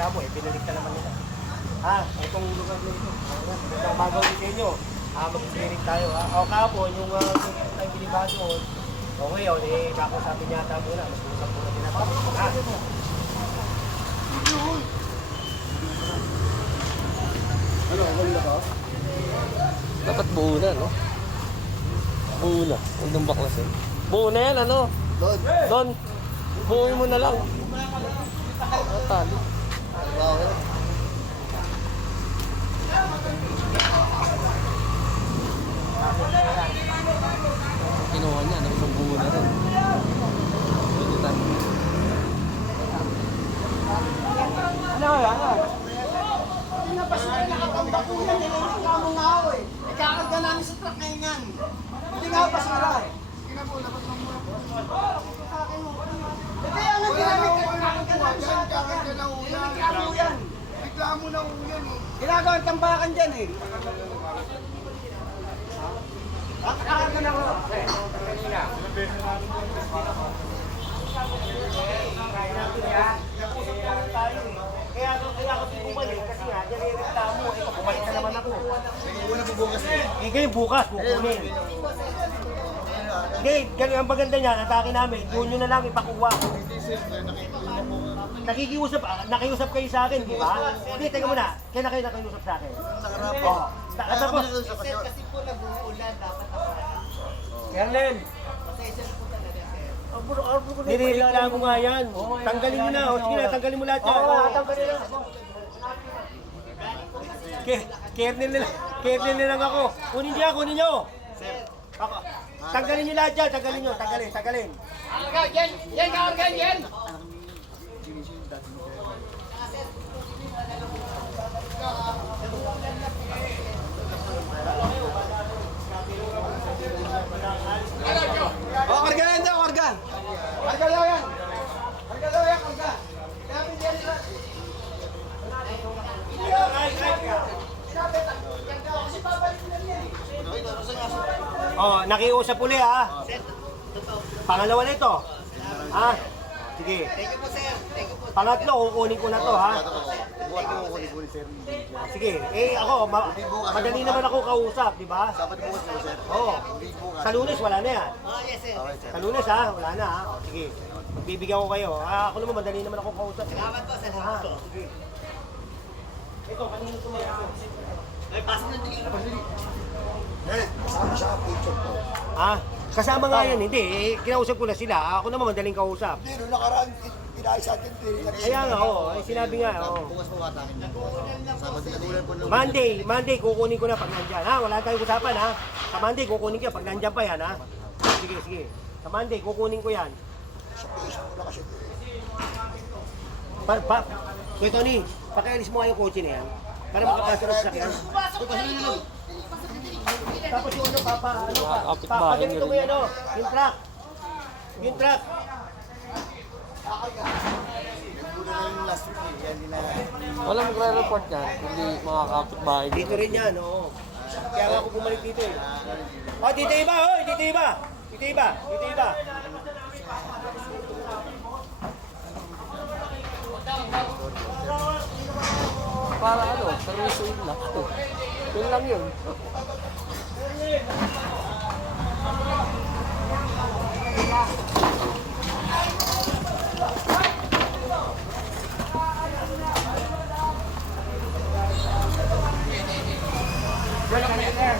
eh, binireklamo eh, binalik ka naman nila. Ha, itong lugar na ito. Ito, magaw din sa inyo. Ah, mag-clearing tayo. Ha? O kapon, yung uh, yung tayo binibaso, okay, o, eh, bako sabi niya ata muna, mas usap muna din natin. Ha? Ano, na ba? Dapat buo na, no? Buo na. Huwag nang baklasin. Buo na yan, ano? Doon. Don, buuin mo na lang. Ah, tali. Kinuha niya, buo na rin. Pwede tayo. Ano, ano? Ikakarga namin sa truck ngayon yan. Hindi nga pa sila. Kaya nga ginamit ka ikakarga namin sa truck yan. Reklamo yan. Reklamo na ho yan eh. Ginagawang tambakan dyan eh. Kakarga na ko. Kaya kaya ako bumalik kasi nga, nirereklamo. Ito, bumalik na naman ako. Una bubukas eh. Eh, kayo bukas, kukunin. Hindi, ganun ang maganda niya, atake namin, doon nyo na lang ipakuha. Hindi sir, nakikita niyo po. Nakikiusap, ah, nakiusap kayo sa akin, di ba? Hindi, teka muna, kaya na kayo nakiusap sa akin. Nakarap Oo. Oh, Kaya tapos, sa. Kasi po nag-uulan, dapat ako. Kernel, Pasensya na po talaga, sir. nirereklamo nga yan. Tanggalin mo na, o sige na, tanggalin mo lahat yan. Oo, tanggalin na. Ke- Kernel na lang, kernel na lang ako. Kunin niya, kunin niyo. Ako. Tanggalin niyo lahat yan, tanggalin niyo, tanggalin, tanggalin. Karga, yan! Yan, karga, yan! Oh, karga yan daw, karga. Karga daw yan! Karga daw yan, karga! Kaya pindihan nila. Oh, nakiusap uli ha. Pangalawa na ito. Ha? Sige. Thank you po, sir. Thank you po. Pangatlo, kukunin ko na to ha. Bukas mo ko ni sir. Sige. Eh ako, ma- madali naman ako kausap, di ba? Dapat bukas mo sir. Oo. Sa lunes, wala na yan. Oh, yes, sir. Okay sir. Sa lunes ha, wala na ha. O, sige. Bibigyan ko kayo. Ah, ako naman, madali naman ako kausap. Salamat po, Ha? salamat po. Sige. Ito, kanino tumaya ko? Ay, pass na din. Eh, kasama siya picture ko. Ha? Kasama nga yan, hindi. Eh, kinausap ko na sila. Ako naman, madaling kausap. Hindi, nung nakaraan, pinayos sa atin. Kaya nga, oo. Eh, sinabi nga, oo. Bukas na po ng... Monday, Monday, kukunin ko na pag nandyan. Ha? Wala tayong usapan, ha? Sa Monday, kukunin ko yan pag nandyan pa yan, ha? Sige, sige. Sa Monday, kukunin ko yan. Facebook ko na kasi. Pa, pa, Kuya Tony, pakialis mo nga yung kotse na yan. Para makapasok sa sakyan. Tapos yung ano, papa, ano, pa, Kapit pa, bahay ganito mo yan, ano, yung truck. Yung truck. Yung. Walang magre-report yan. Hindi mga kapitbahay. Dito rin yan, oo. Kaya nga ako bumalik dito eh. Oh, dito iba, oh, dito iba. Dito iba, dito iba. Para ano, servisyo yun lang. Yun lang yun.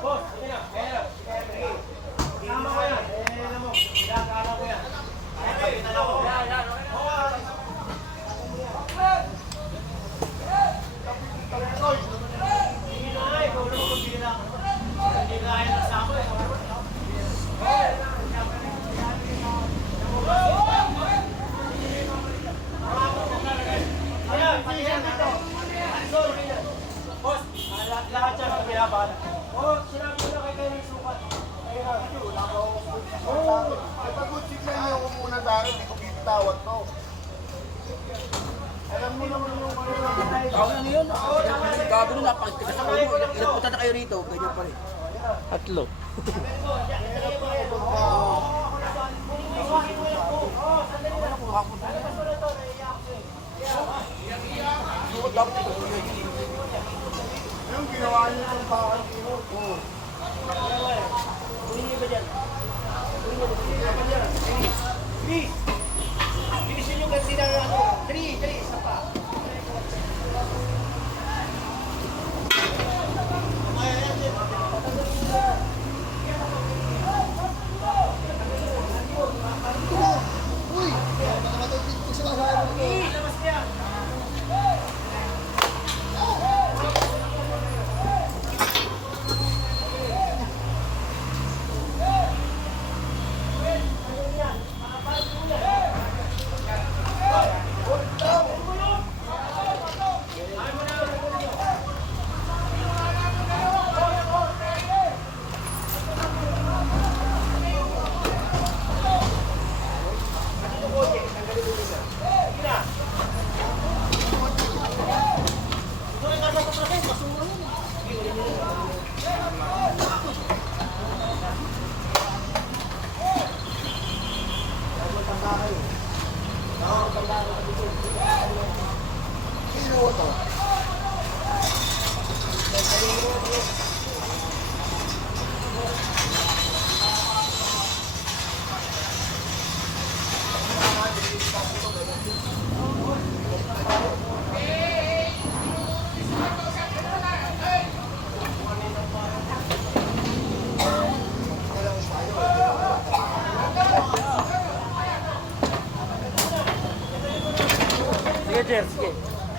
Boss, hindi na. Hindi mo yan. Eh, alam mo. Ikaw ano yun? Gago nung napakitigas sa ulo. Ilang ilang punta na kayo rito, ganyan pa rin. Tatlo. Anong ginawa niyo ng bawal kilo? Please! Bilisin nyo kasi na ano. Three, three, isa pa. Lord. Sino to? Sige, Jer, sige.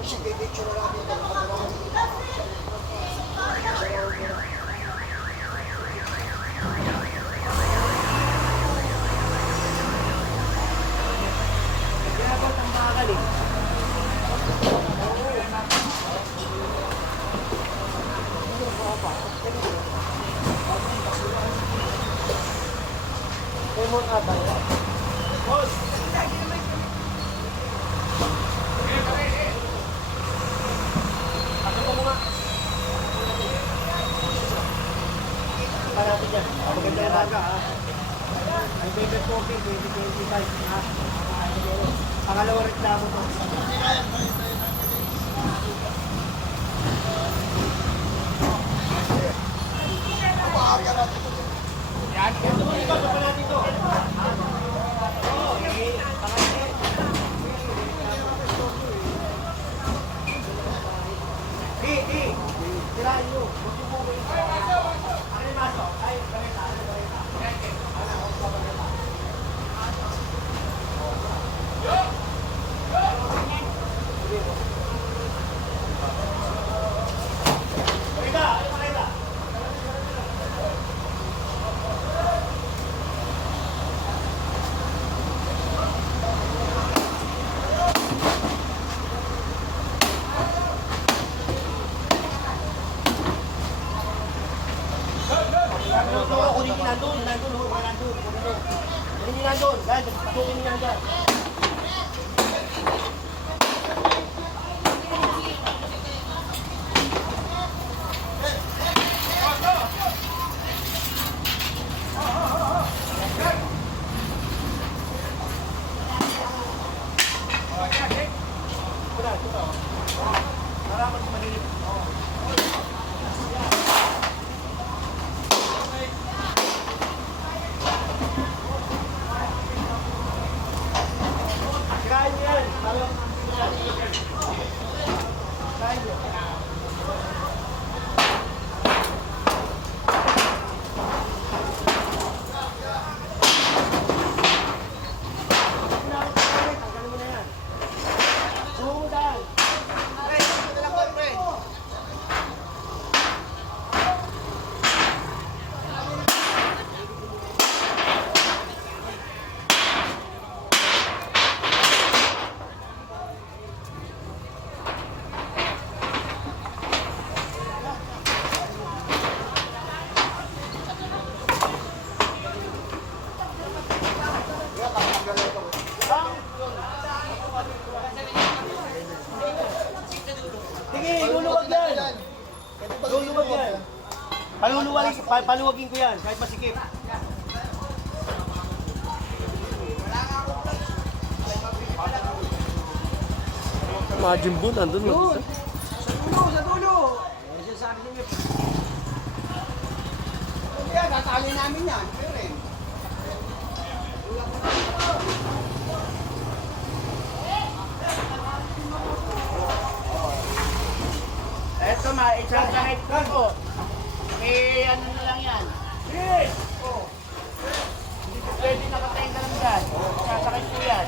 Kasi pipicture na namin ito. Ginagawa ang bakal eh. Lemon ata yan. Boss! Pasok mo nga. Pa natin yan. Maganda na baga ha. Ang baby coffee, 2025 ha. Pangalawang reklamo to. Yan. Ito mo ikaw, pa natin to. Di, di. Tirahin nyo. Huwag yung buko yung Ano yung maso? Ay, balita. Ano balita? Balita, ano yung balita? Ano, ano, kunin niyo nandun, nandun, oh, nandun, kunin niyo. Kunin niyo nandun, guys, nandun. Papaluwagin ko yan, kahit masikip. Majin Buu, nandun. no? Dulo, sa dulo. Eh, sinasabi niyo. Hindi yan, natali namin yan. Pero eh. Eto ma, isang kahit ko. Eh, ano na lang yan. Yes! Oh. Hindi ko pwede nakatayin ka lang dyan. Sasakay ko yan.